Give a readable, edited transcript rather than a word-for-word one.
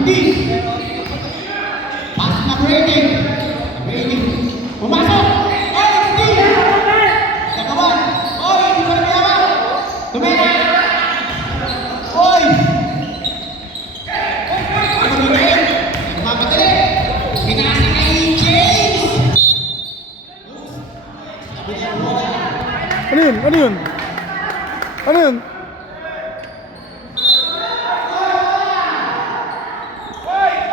hindi. Pasok na Brady. Brady. Pumasok. Ay, hindi. Nagawa. Oy, hindi ko na mayaman. Tumira. Oy. Ano ba yun? Nagmamadali. Pinasa kay James. Ano yun? Ano yun? Ano yun?